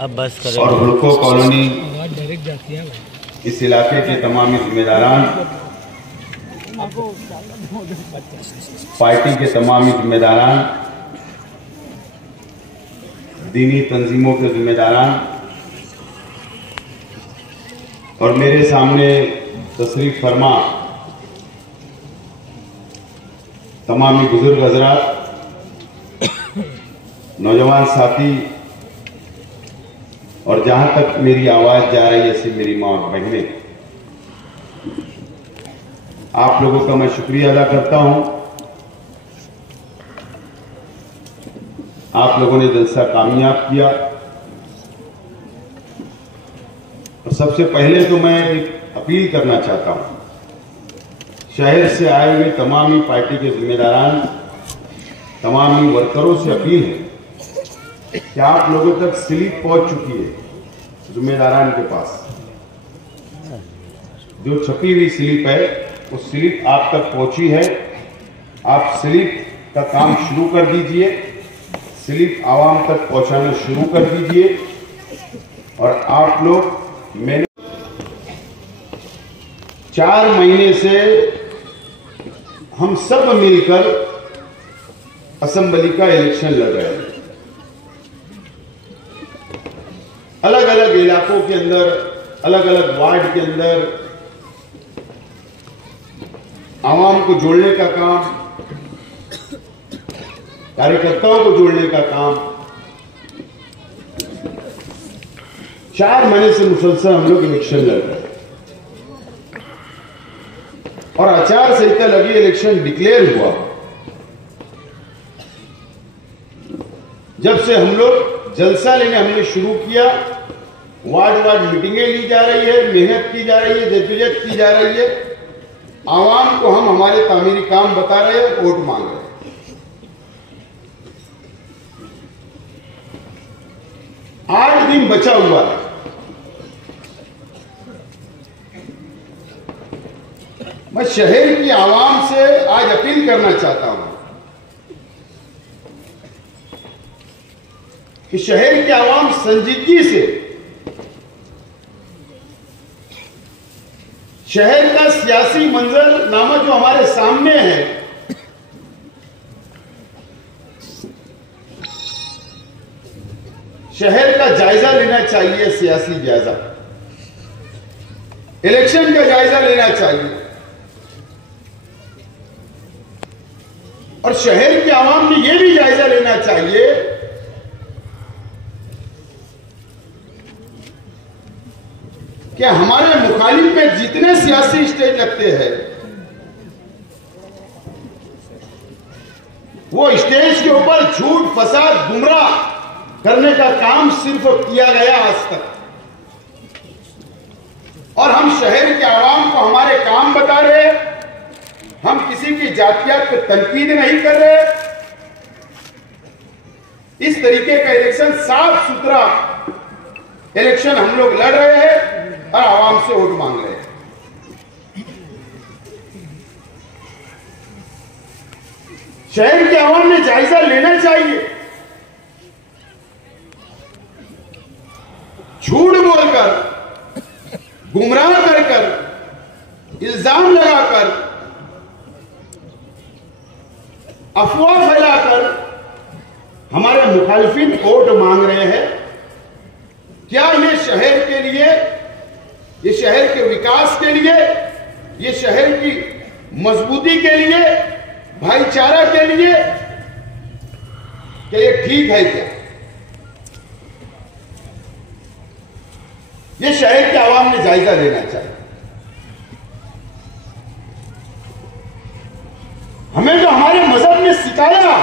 अब बस करें। और हुड़को कॉलोनी इस इलाके के तमाम जिम्मेदारान, पार्टी के तमाम जिम्मेदारान, दीनी तंजीमों के जिम्मेदारान और मेरे सामने तशरीफ फरमा तमामी बुजुर्ग हजरात, नौजवान साथी और जहां तक मेरी आवाज जा रही है ऐसी मेरी मां और बहनें, आप लोगों का मैं शुक्रिया अदा करता हूं। आप लोगों ने जलसा कामयाब किया। और सबसे पहले तो मैं एक अपील करना चाहता हूं, शहर से आए हुए तमामी पार्टी के जिम्मेदारान, तमामी वर्करों से अपील है कि आप लोगों तक स्लिप पहुंच चुकी है। जिम्मेदारान के पास जो छपी हुई स्लिप है वो स्लिप आप तक पहुंची है। आप स्लिप का काम शुरू कर दीजिए, स्लिप आवाम तक पहुंचाना शुरू कर दीजिए। और आप लोग, मैंने 4 महीने से हम सब मिलकर असेंबली का इलेक्शन लड़ रहे हैं। अलग अलग इलाकों के अंदर, अलग अलग वार्ड के अंदर आवाम को जोड़ने का काम, कार्यकर्ताओं को जोड़ने का काम 4 महीने से मुसलसल हम लोग इलेक्शन लड़ रहे हैं। और आचार संहिता लगी, इलेक्शन डिक्लेयर हुआ। जब से हम लोग जलसा लेने हमने शुरू किया, वार्ड वार्ड मीटिंगें ली जा रही है, मेहनत की जा रही है, जद्दोजहद की जा रही है। आवाम को हम हमारे तामीरी काम बता रहे हैं, वोट मांग रहे हैं। आठ दिन बचा हुआ है। मैं शहर की आवाम से आज अपील करना चाहता हूं कि शहर की आवाम संजीदगी से शहर का सियासी मंजरनामा जो हमारे सामने है, शहर का जायजा लेना चाहिए। सियासी जायजा, इलेक्शन का जायजा लेना चाहिए। और शहर के आवाम ने यह भी जायजा लेना चाहिए कि हमारे मुखालिफ में जितने सियासी स्टेज लगते हैं, वो स्टेज के ऊपर झूठ, फसाद, गुमराह करने का काम सिर्फ किया गया आज तक। और हम शहर के आवाम को हमारे काम बता रहे, हम किसी की जातियात पे तनकीद नहीं कर रहे। इस तरीके का इलेक्शन, साफ सुथरा इलेक्शन हम लोग लड़ रहे हैं और आवाम से वोट मांग रहे हैं। शहर के आवाम ने जायजा लेना चाहिए। झूठ बोलकर, गुमराह कर, इल्जाम लगाकर, अफवाह फैलाकर हमारे मुखालिफिन वोट मांग रहे हैं। क्या ये शहर के लिए, ये शहर के विकास के लिए, ये शहर की मजबूती के लिए, भाईचारा के लिए, क्या ये ठीक है? क्या ये शहर के आवाम ने जायजा लेना चाहिए। हमें जो हमारे मजहब ने सिखाया,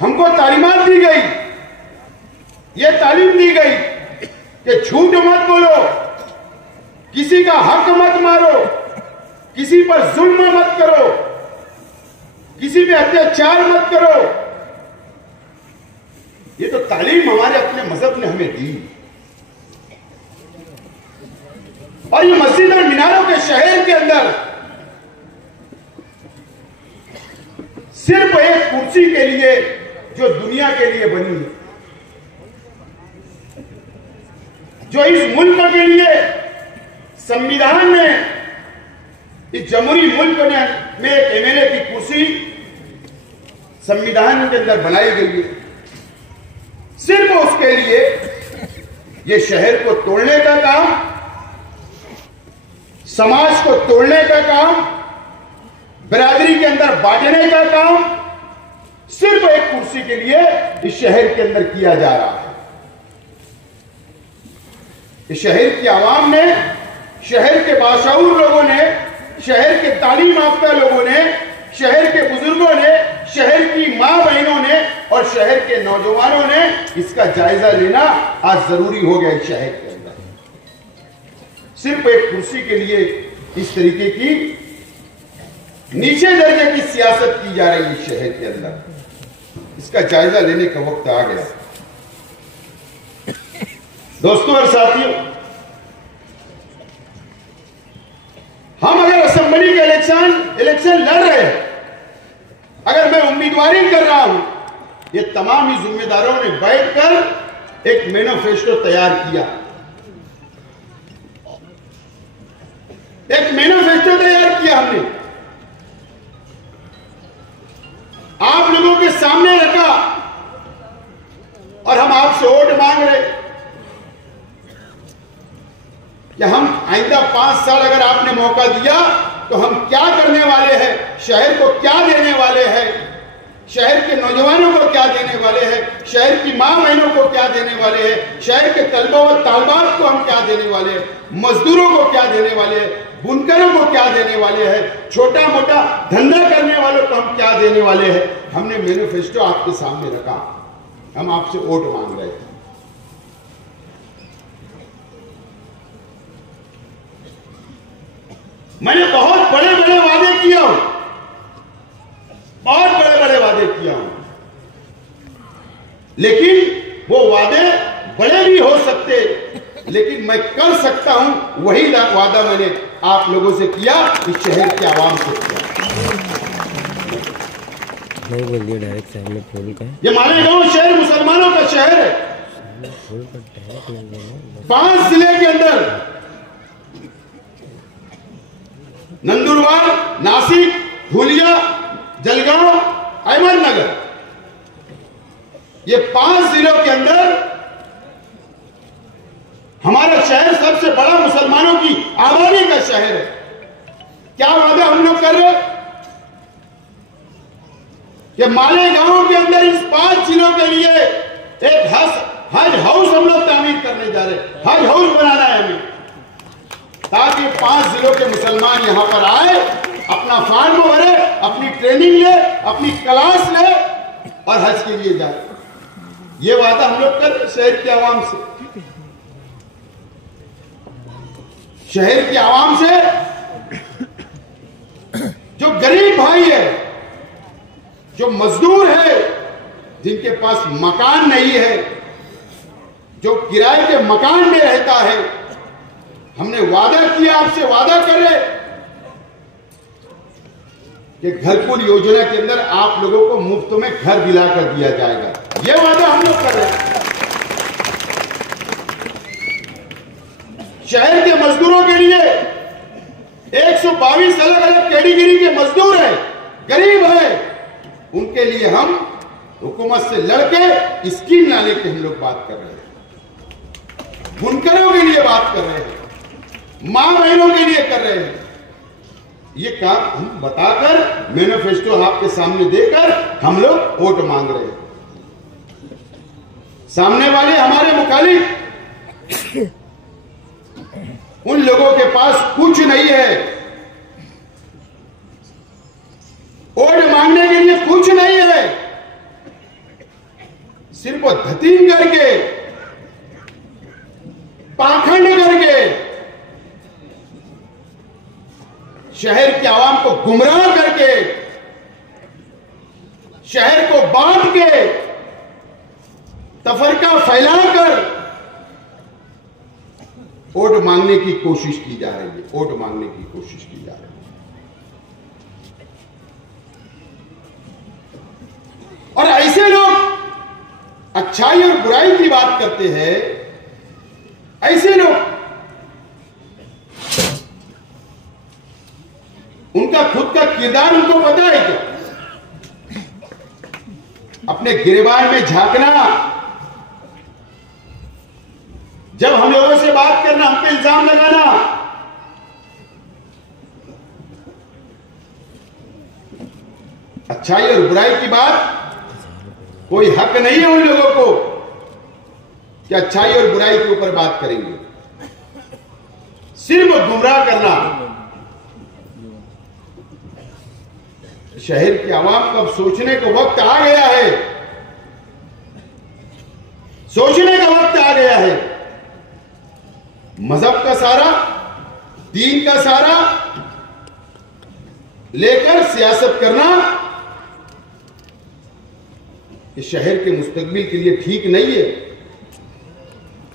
हमको तालीमात दी गई, ये तालीम दी गई कि झूठ मत बोलो, किसी का हक मत मारो, किसी पर जुल्म मत करो, किसी पे अत्याचार मत करो। ये तो तालीम हमारे अपने मजहब ने हमें दी। और ये मस्जिद और मीनारों के शहर के अंदर सिर्फ एक कुर्सी के लिए जो दुनिया के लिए बनी है, जो इस मुल्क के लिए संविधान में, इस जमहूरी मुल्क में एक एमएलए की कुर्सी संविधान के अंदर बनाई गई है, सिर्फ उसके लिए ये शहर को तोड़ने का काम, समाज को तोड़ने का काम, बिरादरी के अंदर बांटने का काम सिर्फ एक कुर्सी के लिए इस शहर के अंदर किया जा रहा है। इस शहर की आवाम ने, शहर के बाशऊर लोगों ने, शहर के तालीम याफ्ता लोगों ने, शहर के बुजुर्गों ने, शहर की मां बहनों ने और शहर के नौजवानों ने इसका जायजा लेना आज जरूरी हो गया। इस शहर के अंदर सिर्फ एक कुर्सी के लिए इस तरीके की नीचे दर्जे की सियासत की जा रही है शहर के अंदर, इसका जायजा लेने का वक्त आ गया। दोस्तों और साथियों, हम अगर असेंबली के इलेक्शन लड़ रहे हैं, अगर मैं उम्मीदवारी कर रहा हूं, ये तमाम ही जिम्मेदारों ने बैठकर एक मैनिफेस्टो तैयार किया, एक मैनिफेस्टो तैयार किया हमने, आप लोगों के सामने रखा और हम आपसे वोट मांग रहे कि हम आइंदा 5 साल अगर आपने मौका दिया तो हम क्या करने वाले हैं, शहर को क्या देने वाले हैं, शहर के नौजवानों को क्या देने वाले हैं, शहर की मां बहनों को क्या देने वाले हैं, शहर के तलबा व तालबात को हम क्या देने वाले हैं, मजदूरों को क्या देने वाले हैं, बुनकरों को क्या देने वाले हैं, छोटा मोटा धंधा करने वालों को हम क्या देने वाले हैं। हमने मैनिफेस्टो आपके सामने रखा, हम आपसे वोट मांग रहे थे। मैंने बहुत बड़े बड़े वादे किया हूं, बहुत बड़े बड़े वादे किया हूं, लेकिन वो वादे बड़े भी हो सकते, लेकिन मैं कर सकता हूं वही वादा मैंने आप लोगों से किया, इस शहर के आवाम से किया। नहीं बोल दिया डायरेक्ट सामने फूल का। ये मालेगांव शहर मुसलमानों का शहर है। 5 जिले के अंदर नंदुरबार, नासिक, धुलिया, जलगांव, अहमदनगर, ये 5 जिलों के अंदर हमारा शहर सबसे बड़ा मुसलमानों की आबादी का शहर है। क्या वादा हम लोग कर रहे कि मालेगांव के अंदर इस 5 जिलों के लिए एक हज हाउस हम लोग तामीर करने जा रहे हैं, हज हाउस बनाना है हमें, ताकि 5 जिलों के मुसलमान यहां पर आए, अपना फार्म भरे, अपनी ट्रेनिंग ले, अपनी क्लास ले और हज के लिए जाए। ये वादा हम लोग कर शहर की आवाम से, शहर की आवाम से, जो गरीब भाई है, जो मजदूर है, जिनके पास मकान नहीं है, जो किराए के मकान में रहता है, हमने वादा किया, आपसे वादा कर रहे कि घरकुल योजना के अंदर आप लोगों को मुफ्त में घर दिलाकर दिया जाएगा। यह वादा हम लोग कर रहे हैं। शहर के मजदूरों के लिए 122 अलग अलग कैटेगरी के मजदूर हैं, गरीब हैं, उनके लिए हम हुकूमत से लड़के स्कीम लाने की हम लोग बात कर रहे हैं, बुनकरों के लिए बात कर रहे हैं, मां बहनों के लिए कर रहे हैं। ये काम हम बताकर मैनिफेस्टो आपके सामने देकर हम लोग वोट मांग रहे हैं। सामने वाले हमारे मुखालिफ, उन लोगों के पास कुछ नहीं है, वोट मांगने के लिए कुछ नहीं है, सिर्फ वो धतीन करके, पाखंड करके शहर के आवाम को गुमराह करके, शहर को बांट के, तफरका फैलाकर वोट मांगने की कोशिश की जा रही है, वोट मांगने की कोशिश की जा रही है। और ऐसे लोग अच्छाई और बुराई की बात करते हैं, ऐसे लोग, उनका खुद का किरदार उनको पता है क्या? अपने गिरबान में झांकना, जब हम लोगों से बात करना, हम पे इल्जाम लगाना, अच्छाई और बुराई की बात कोई हक नहीं है उन लोगों को कि अच्छाई और बुराई के ऊपर बात करेंगे। सिर्फ गुमराह करना। शहर की आवाम को अब सोचने का वक्त आ गया है, सोचने का वक्त आ गया है। मजहब का सारा, दीन का सारा लेकर सियासत करना ये शहर के मुस्तकबिल के लिए ठीक नहीं है,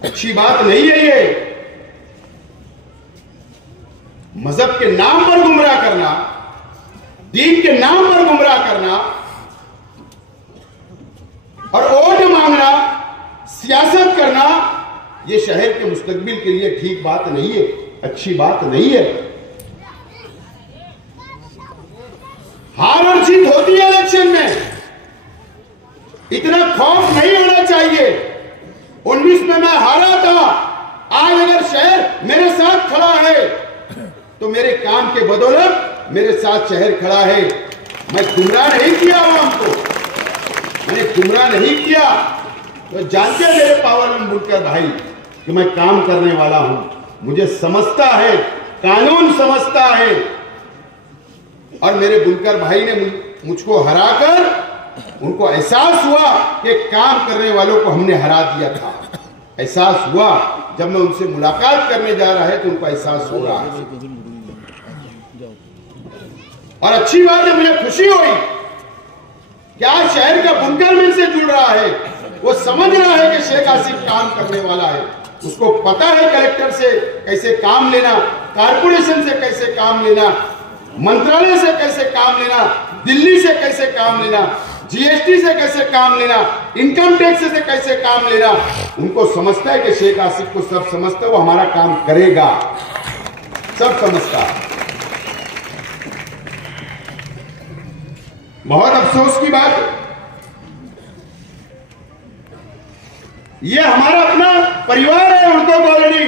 अच्छी बात नहीं है। ये मजहब के नाम पर गुमराह करना, दीन के नाम पर गुमराह करना और वोट मांगना, सियासत करना, यह शहर के मुस्तकबिल के लिए ठीक बात नहीं है, अच्छी बात नहीं है। हार और जीत होती है इलेक्शन में, इतना खौफ नहीं होना चाहिए। 19 में मैं हारा था, आज अगर शहर मेरे साथ खड़ा है तो मेरे काम के बदौलत मेरे साथ शहर खड़ा है। मैं गुमराह नहीं किया आवाम को, मैंने गुमराह नहीं किया। तो जानते हैं मेरे पावरलूम बुनकर भाई कि मैं काम करने वाला हूं, मुझे समझता है, कानून समझता है। और मेरे बुनकर भाई ने मुझको हराकर उनको एहसास हुआ कि काम करने वालों को हमने हरा दिया था। एहसास हुआ, जब मैं उनसे मुलाकात करने जा रहा है तो उनको एहसास हो रहा है। और अच्छी बात है, मुझे खुशी हुई कि आज शहर का बुनकर मिल से जुड़ रहा है। वो समझ रहा है कि शेख आसिफ काम करने वाला है, उसको पता है कलेक्टर से कैसे काम लेना, कारपोरेशन से कैसे काम लेना, मंत्रालय से कैसे काम लेना, दिल्ली से कैसे काम लेना, जीएसटी से कैसे काम लेना, इनकम टैक्स से कैसे काम लेना। उनको समझता है कि शेख आसिफ को सब समझता है, वो हमारा काम करेगा, सब समझता है। बहुत अफसोस की बात है, ये हमारा अपना परिवार है उर्दू कॉलोनी।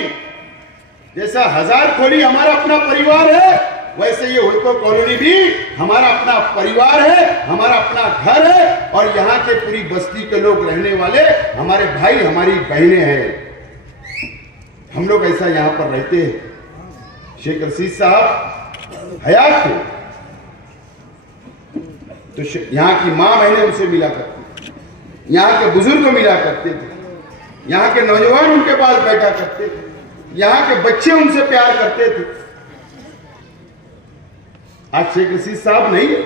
जैसा हजार खोली हमारा अपना परिवार है, वैसे ये हुड़को कॉलोनी भी हमारा अपना परिवार है, हमारा अपना घर है। और यहाँ के पूरी बस्ती के लोग रहने वाले हमारे भाई, हमारी बहनें हैं। हम लोग ऐसा यहाँ पर रहते हैं। शेख रशीद साहब हयात थे तो यहाँ की माँ बहनें उनसे मिला करती, यहाँ के बुजुर्ग मिला करते थे, यहाँ के नौजवान उनके पास बैठा करते थे, यहाँ के बच्चे उनसे प्यार करते थे। आज शेख रशीद साहब नहीं है।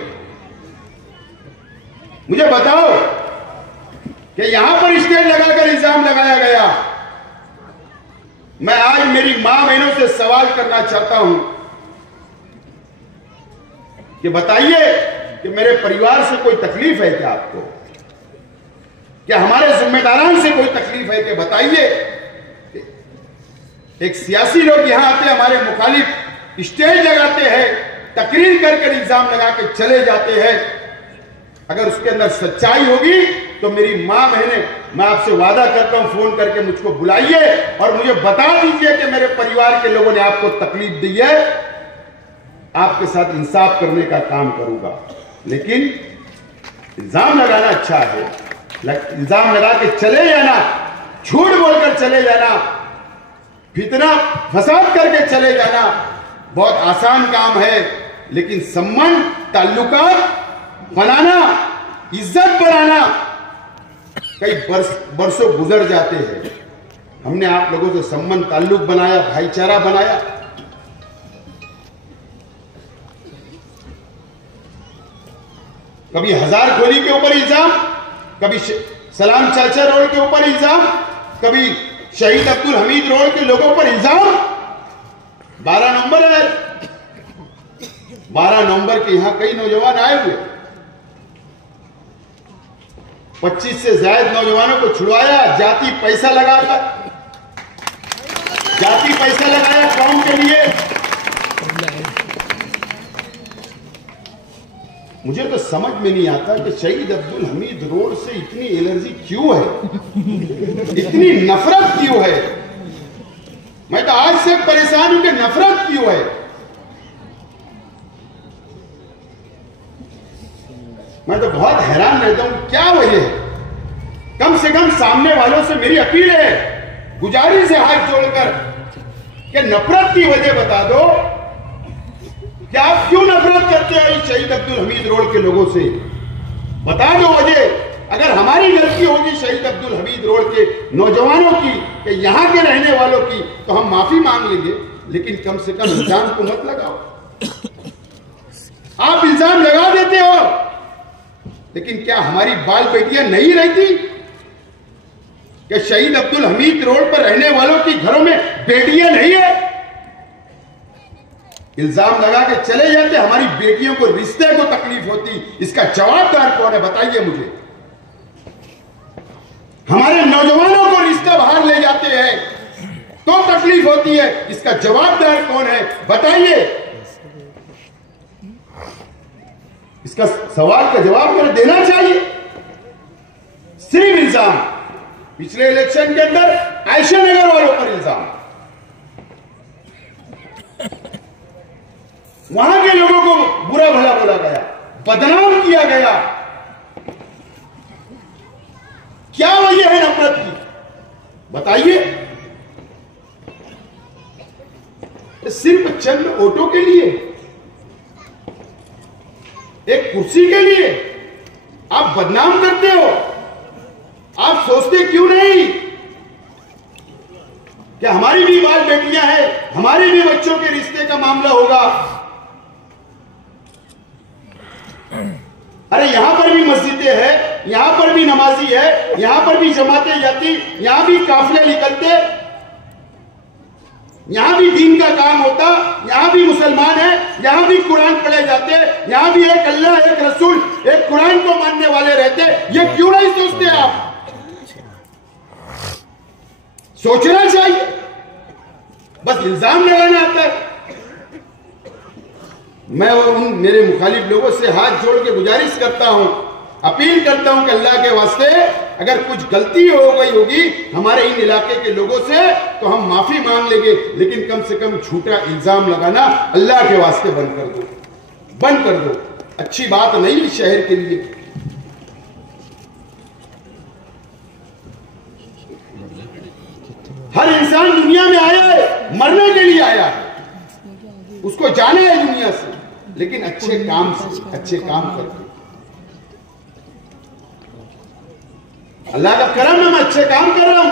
मुझे बताओ कि यहां पर स्टेज लगाकर इल्जाम लगाया गया। मैं आज मेरी मां बहनों से सवाल करना चाहता हूं कि बताइए कि मेरे परिवार से कोई तकलीफ है क्या आपको? क्या हमारे जिम्मेदारान से कोई तकलीफ है कि बताइए? एक सियासी लोग यहां आते, हमारे मुखालिफ स्टेज लगाते हैं, तकरीर कर इल्जाम लगा के चले जाते हैं। अगर उसके अंदर सच्चाई होगी तो मेरी मां बहनें, मैं आपसे वादा करता हूं, फोन करके मुझको बुलाइए और मुझे बता दीजिए कि मेरे परिवार के लोगों ने आपको तकलीफ दी है। आपके साथ इंसाफ करने का काम करूंगा। लेकिन इल्जाम लगाना अच्छा है, इल्जाम लगा के चले जाना, झूठ बोलकर चले जाना, फितना फसाद करके चले जाना बहुत आसान काम है। लेकिन संबंध, ताल्लुकात बनाना, इज्जत बनाना कई बरसों गुजर जाते हैं। हमने आप लोगों से संबंध, ताल्लुक बनाया, भाईचारा बनाया। कभी हजार खोली के ऊपर इल्जाम, कभी सलाम चाचा रोड के ऊपर इल्जाम, कभी शहीद अब्दुल हमीद रोड के लोगों पर इल्जाम। 12 नवंबर है, 12 नवंबर के यहां कई नौजवान आए हुए, 25 से ज्यादा नौजवानों को छुड़वाया, जाति पैसा लगाकर, जाति पैसा लगाया कौम के लिए। मुझे तो समझ में नहीं आता कि शहीद अब्दुल हमीद रोड से इतनी एलर्जी क्यों है, इतनी नफरत क्यों है। मैं तो आज से परेशान हूं कि नफरत क्यों है। मैं तो बहुत हैरान रहता हूं क्या वजह है। कम से कम सामने वालों से मेरी अपील है, गुजारिश है हाथ जोड़कर कि नफरत की वजह बता दो कि आप क्यों नफरत करते हो इस शहीद अब्दुल हमीद रोड के लोगों से। बता दो वजह। अगर हमारी गलती होगी शहीद अब्दुल हमीद रोड के नौजवानों की, कि यहां के रहने वालों की, तो हम माफी मांग लेंगे, लेकिन कम से कम इल्जाम को मत लगाओ। आप इल्जाम लगा देते हो, लेकिन क्या हमारी बाल बेटियां नहीं रहती कि शहीद अब्दुल हमीद रोड पर रहने वालों की घरों में बेटियां नहीं है? इल्जाम लगा के चले जाते, हमारी बेटियों को, रिश्ते को तकलीफ होती, इसका जवाबदार कौन है बताइए मुझे। हमारे नौजवानों को रिश्ता बाहर ले जाते हैं तो तकलीफ होती है, इसका जवाबदार कौन है बताइए। इसका सवाल का जवाब मुझे देना चाहिए। सिर्फ इल्जाम, पिछले इलेक्शन के अंदर आयशा नगर वालों पर इल्जाम, वहां के लोगों को बुरा भला बोला गया, बदनाम किया गया। क्या वजह है नफरत की बताइए। सिर्फ चंद वोटों के लिए, एक कुर्सी के लिए आप बदनाम करते हो। आप सोचते क्यों नहीं कि हमारी भी बाल बेटियां हैं, हमारे भी बच्चों के रिश्ते का मामला होगा। अरे यहां पर भी मस्जिदें हैं, यहां पर भी नमाजी है, यहां पर भी जमातें जाती, यहां भी काफिले निकलते, यहां भी दीन का काम होता, यहां भी मुसलमान है, यहां भी कुरान पढ़े जाते, यहां भी एक अल्लाह, एक रसूल, एक कुरान को मानने वाले रहते। ये क्यों नहीं सोचते आप? सोचना चाहिए, बस इल्जाम लगाना आता है। मैं उन मेरे मुखालिफ लोगों से हाथ जोड़ के गुजारिश करता हूं, अपील करता हूं कि अल्लाह के वास्ते अगर कुछ गलती हो गई होगी हमारे इन इलाके के लोगों से तो हम माफी मांग लेंगे, लेकिन कम से कम झूठा इल्जाम लगाना अल्लाह के वास्ते बंद कर दो, बंद कर दो। अच्छी बात नहीं इस शहर के लिए। हर इंसान दुनिया में आया है, मरने के लिए आया है, उसको जाना है दुनिया से, लेकिन अच्छे काम से, अच्छे काम करके। अल्लाह का करम है, मैं अच्छे काम कर रहा हूं,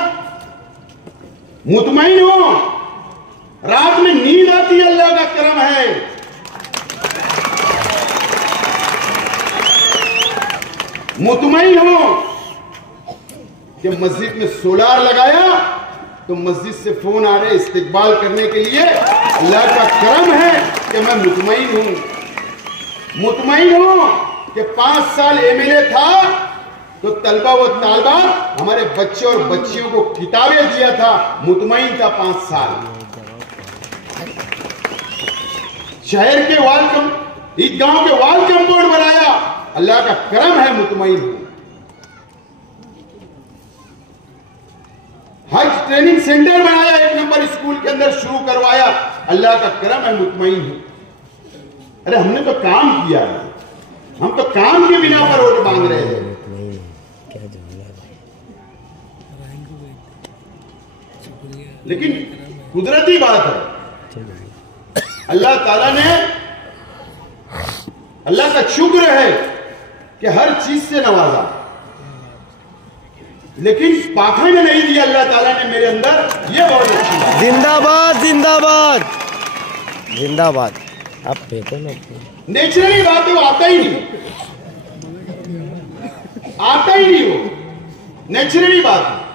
मुतमईन हूं, रात में नींद आती है, अल्लाह का करम है। मुतमईन हूं कि मस्जिद में सोलार लगाया तो मस्जिद से फोन आ रहे इस्तिकबाल करने के लिए। अल्लाह का करम है कि मैं मुतमईन हूं, मुतमईन हूं कि 5 साल एमएलए था तो तलबा व तालबात हमारे बच्चे और बच्चियों को किताबें दिया था, मुतमईन था 5 साल। शहर के ईदगाहों के वाल कंपाउंड बनाया, अल्लाह का करम है, मुतमईन हूं। हज ट्रेनिंग सेंटर बनाया, 1 नंबर स्कूल के अंदर शुरू करवाया, अल्लाह का करम है, मुतमईन हूं। अरे हमने तो काम किया है, हम तो काम के बिना पर वोट मांग रहे हैं। लेकिन कुदरती बात है, अल्लाह ताला ने, अल्लाह का शुक्र है कि हर चीज से नवाजा, लेकिन पाखंड नहीं दिया अल्लाह ताला ने मेरे अंदर। ये बहुत अच्छी बात। जिंदाबाद जिंदाबाद जिंदाबाद। आप फेंको ना, नेचुरली बात है, वो आता ही नहीं, आता ही नहीं, वो नेचुरली बात है।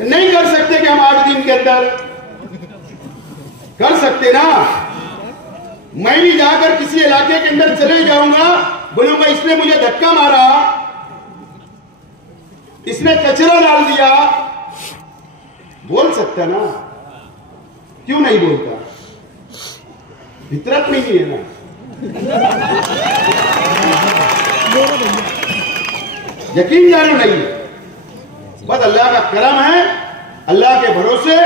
नहीं कर सकते कि हम 8 दिन के अंदर कर सकते ना। मैं भी जाकर किसी इलाके के अंदर चले जाऊंगा, बोलूंगा इसने मुझे धक्का मारा, इसने कचरा डाल दिया, बोल सकता ना, क्यों नहीं बोलता? फितरत नहीं है ना। यकीन जानो नहीं है, बस अल्लाह का करम है। अल्लाह के भरोसे,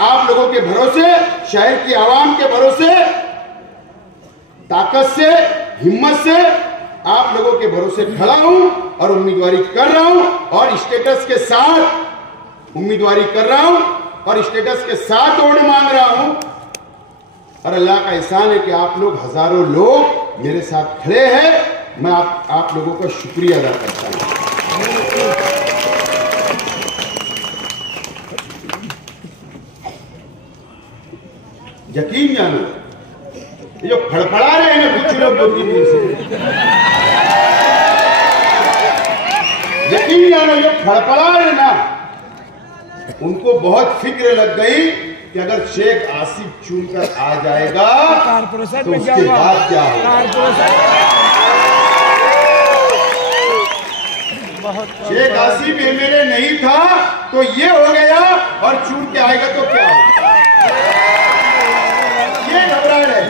आप लोगों के भरोसे, शहर की आवाम के भरोसे, ताकत से, हिम्मत से आप लोगों के भरोसे खड़ा हूं और उम्मीदवारी कर रहा हूं और स्टेटस के साथ उम्मीदवारी कर रहा हूं और स्टेटस के साथ वोट मांग रहा हूं। और अल्लाह का एहसान है कि आप लोग, हजारों लोग मेरे साथ खड़े हैं। मैं आप लोगों का शुक्रिया अदा करता हूं। यकीन जानो, ये जो फड़फड़ा रहे हैं कुछ लोग 2-3 दिन से, यकीन जानो जो फड़फड़ा रहे ना, उनको बहुत फिक्र लग गई कि अगर शेख आसिफ चुनकर आ जाएगा तो उसके बाद क्या होगा। शेख आसिफ एमएलए नहीं था तो ये हो गया और चुन के आएगा तो क्या होगा, ये घबरा रहे,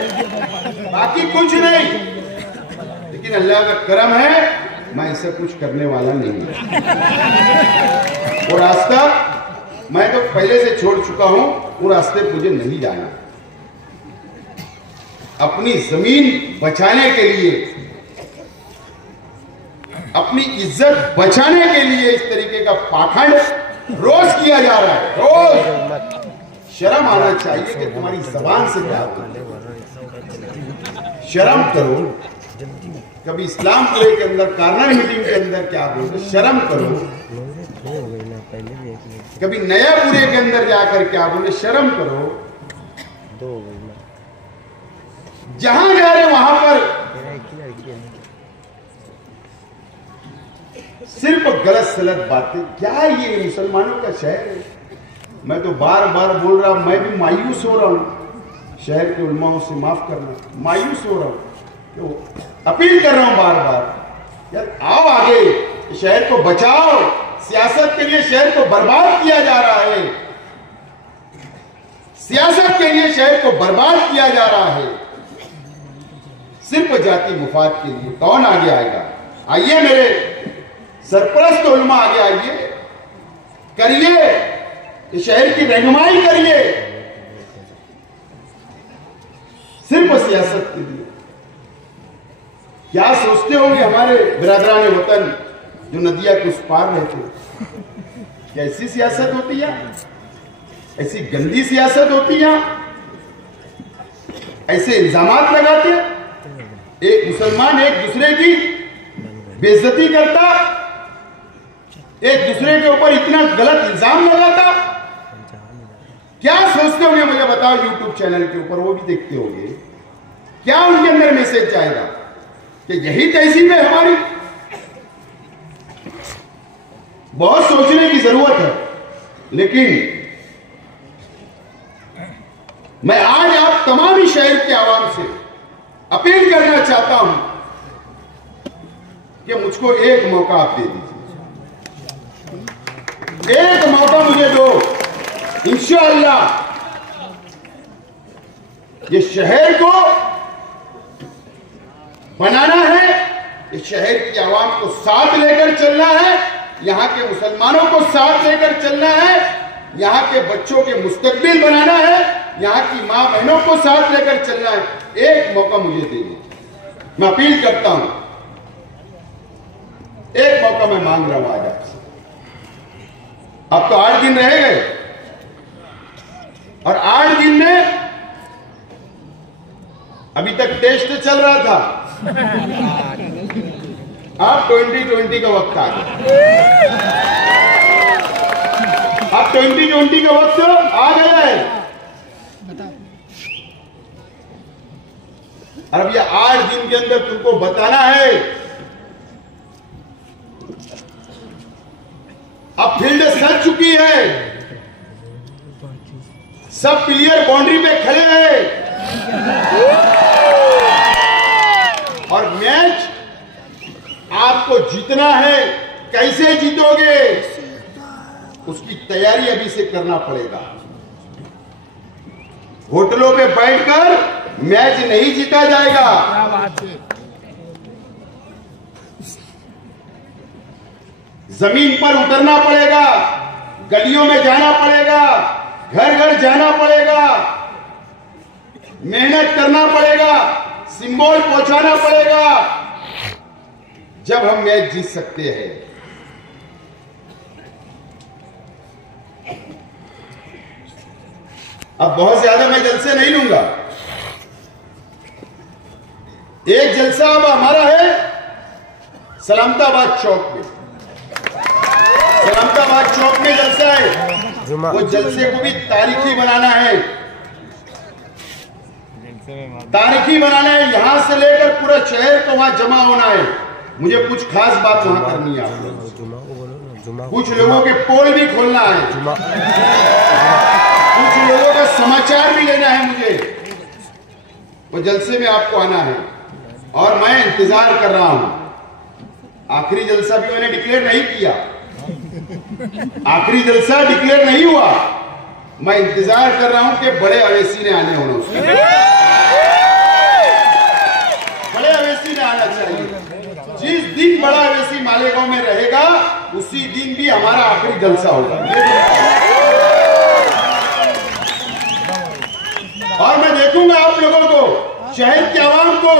बाकी कुछ नहीं। लेकिन अल्लाह का करम है, मैं ऐसा कुछ करने वाला नहीं हूं। वो रास्ता मैं तो पहले से छोड़ चुका हूं, वो रास्ते मुझे नहीं जाना। अपनी जमीन बचाने के लिए, अपनी इज्जत बचाने के लिए इस तरीके का पाखंड रोज किया जा रहा है। रोज शर्म आना चाहिए कि तुम्हारी जबान से क्या शर्म करो। कभी इस्लामपुरे के अंदर कार्नर मीटिंग के अंदर क्या बोलते, शर्म करो। कभी नयापुरे के अंदर जाकर क्या बोले, शर्म करो। जहां जा रहे वहां पर सिर्फ गलत सलत बातें। क्या ये मुसलमानों का शहर है? मैं तो बार बार बोल रहा हूं, मैं भी मायूस हो रहा हूं। शहर के उलमाओं से माफ करना, मायूस हो रहा हूं, अपील कर रहा हूं बार बार, यार आओ आगे, शहर को बचाओ। सियासत के लिए शहर को बर्बाद किया जा रहा है, सियासत के लिए शहर को बर्बाद किया जा रहा है, सिर्फ जाति मुफाद के लिए। कौन आगे आएगा? आइए मेरे सरपरस्त उलमा आगे आइए, करिए, शहर की रहनुमाई करिए, सिर्फ सियासत के लिए। क्या सोचते होंगे हमारे बिरादरान वतन जो नदिया के उस पार रहते, क्या ऐसी सियासत होती है? ऐसी गंदी सियासत होती है? ऐसे इल्जामात लगाते, एक मुसलमान एक दूसरे की बेइज्जती करता, एक दूसरे के ऊपर इतना गलत इल्जाम लगाता। क्या सोचते होंगे मुझे बताओ, यूट्यूब चैनल के ऊपर वो भी देखते होंगे, क्या उनके अंदर मैसेज जाएगा कि यही तहसीब है हमारी? बहुत सोचने की जरूरत है। लेकिन मैं आज आप तमाम ही शहर के आवाम से अपील करना चाहता हूं कि मुझको एक मौका आप दे दीजिए, एक मौका मुझे दो। इंशाअल्लाह ये शहर को बनाना है, इस शहर की आवाम को साथ लेकर चलना है, यहां के मुसलमानों को साथ लेकर चलना है, यहां के बच्चों के मुस्तकबिल बनाना है, यहां की मां बहनों को साथ लेकर चलना है। एक मौका मुझे दीजिए, मैं अपील करता हूं, एक मौका मैं मांग रहा हूं आज आपसे। अब तो 8 दिन रह गए और 8 दिन में अभी तक टेस्ट चल रहा था, अब 2020 का वक्त आ गया। अब 2020 का वक्त आ गया है और अब ये 8 दिन के अंदर तुमको बताना है। अब फील्ड सज चुकी है, सब प्लेयर बाउंड्री पे खड़े हैं। आपको जीतना है, कैसे जीतोगे उसकी तैयारी अभी से करना पड़ेगा। होटलों पे बैठकर मैच नहीं जीता जाएगा। जमीन पर उतरना पड़ेगा, गलियों में जाना पड़ेगा, घर घर जाना पड़ेगा, मेहनत करना पड़ेगा, सिंबल पहुंचाना पड़ेगा, जब हम मैच जीत सकते हैं। अब बहुत ज्यादा मैं जलसे नहीं लूंगा। एक जलसा अब हमारा है सलामताबाद चौक में। सलामताबाद चौक में जलसा है, वो जलसे को भी तारीखी बनाना है, तारीखी बनाना है। यहां से लेकर पूरा शहर को वहां जमा होना है। मुझे कुछ खास बात वहां करनी है। कुछ लोगों के पोल भी खोलना है, कुछ लोगों का समाचार भी लेना है मुझे। वो जलसे में आपको आना है और मैं इंतजार कर रहा हूं। आखिरी जलसा भी मैंने डिक्लेयर नहीं किया, आखिरी जलसा डिक्लेयर नहीं हुआ। मैं इंतजार कर रहा हूं कि बड़े अवेसी ने आने होना, बड़े अवेसी ने आना चाहिए। जिस दिन बड़ा अवेसी मालेगांव में रहेगा उसी दिन भी हमारा आखिरी जलसा होगा। और मैं देखूंगा आप लोगों को, शहर के आवाम को,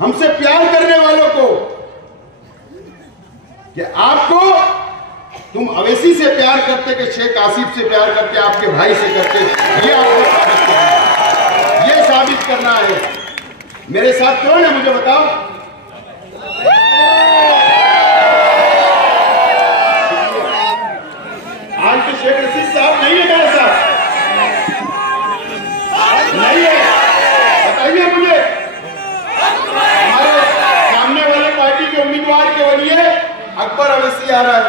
हमसे प्यार करने वालों को, कि आपको तुम अवेसी से प्यार करते कि शेख आसिफ से प्यार करते, आपके भाई से करते, ये आपको साबित करना है, ये साबित करना है। मेरे साथ कौन है मुझे बताओ? आज तो शेख रशीद साहब नहीं है मेरे साथ, नहीं है, बताइए मुझे। हमारे सामने वाले पार्टी के उम्मीदवार के वलीए अकबर अवैसी आ रहा है,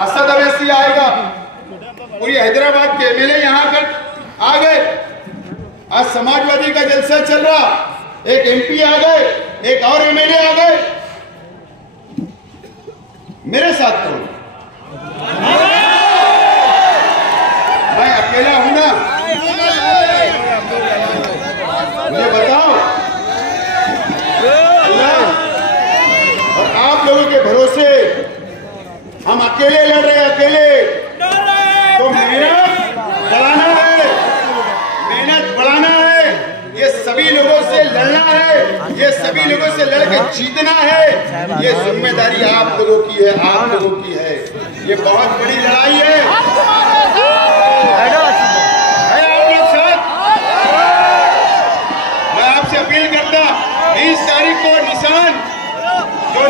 असद अवैसी आएगा, पूरी हैदराबाद के एमएलए यहां कर आ गए। आज समाजवादी का जलसा चल रहा, एक एमपी आ गए, एक और एमएलए आ गए। मेरे साथ कौन? मैं अकेला हूं ना, मुझे बताओ। और आप लोगों के भरोसे हम अकेले लड़ रहे हैं, अकेले। तो मेहनत बढ़ाना है, मेहनत बढ़ाना है, ये सभी लोगों से लड़ना है, ये सभी लोगों से लड़के जीतना है। ये जिम्मेदारी आप लोगों की है, आप लोगों की है। ये बहुत बड़ी लड़ाई है। आप लोग साथ, मैं आपसे अपील करता, 20 तारीख को निशान जो